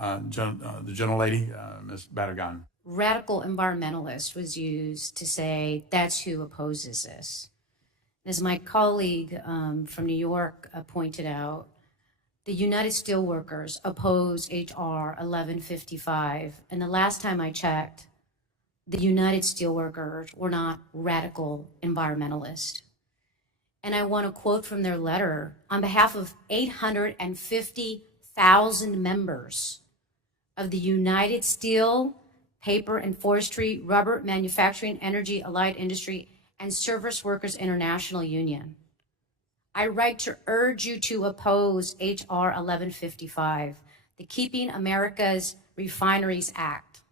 the gentlelady, Ms. Barragan. Radical environmentalist was used to say that's who opposes this. As my colleague from New York pointed out, the United Steelworkers oppose H.R. 1155, and the last time I checked, the United Steelworkers were not radical environmentalists. And I want to quote from their letter on behalf of 850,000 members of the United Steel, Paper and Forestry, Rubber, Manufacturing, Energy, Allied Industry, and Service Workers International Union. I write to urge you to oppose H.R. 1155, the Keeping America's Refineries Act.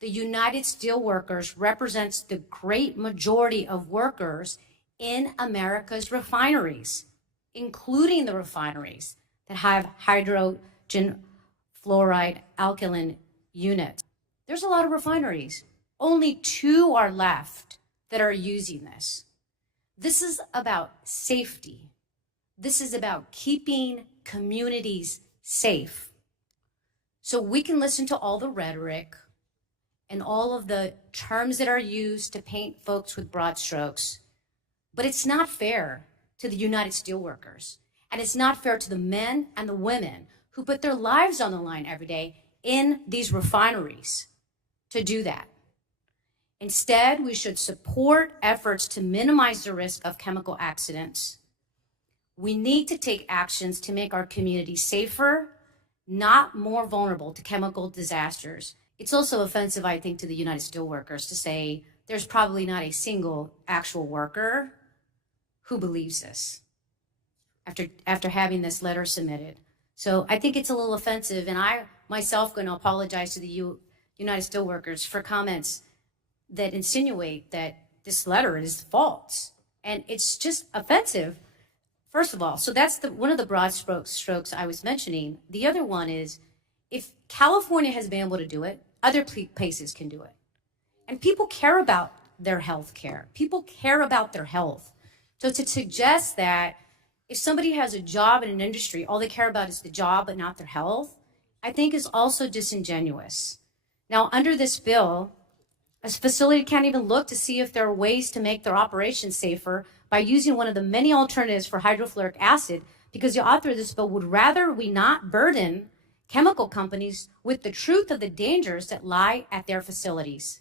The United Steelworkers represents the great majority of workers in America's refineries, including the refineries that have hydrogen fluoride alkaline units. There's a lot of refineries. Only 2 are left that are using this. This is about safety. This is about keeping communities safe. So we can listen to all the rhetoric and all of the terms that are used to paint folks with broad strokes, but it's not fair to the United Steelworkers, and it's not fair to the men and the women who put their lives on the line every day in these refineries to do that. Instead, we should support efforts to minimize the risk of chemical accidents. We need to take actions to make our communities safer, not more vulnerable to chemical disasters. It's also offensive, I think, to the United Steelworkers to say there's probably not a single actual worker who believes this after having this letter submitted. So I think it's a little offensive, and I myself going to apologize to the United Steelworkers for comments that insinuate that this letter is false. And it's just offensive, first of all. So that's one of the broad strokes I was mentioning. The other one is, if California has been able to do it, other places can do it. And people care about their health care. People care about their health. So to suggest that if somebody has a job in an industry, all they care about is the job but not their health, I think is also disingenuous. Now, under this bill, a facility can't even look to see if there are ways to make their operations safer by using one of the many alternatives for hydrofluoric acid, because the author of this bill would rather we not burden chemical companies with the truth of the dangers that lie at their facilities.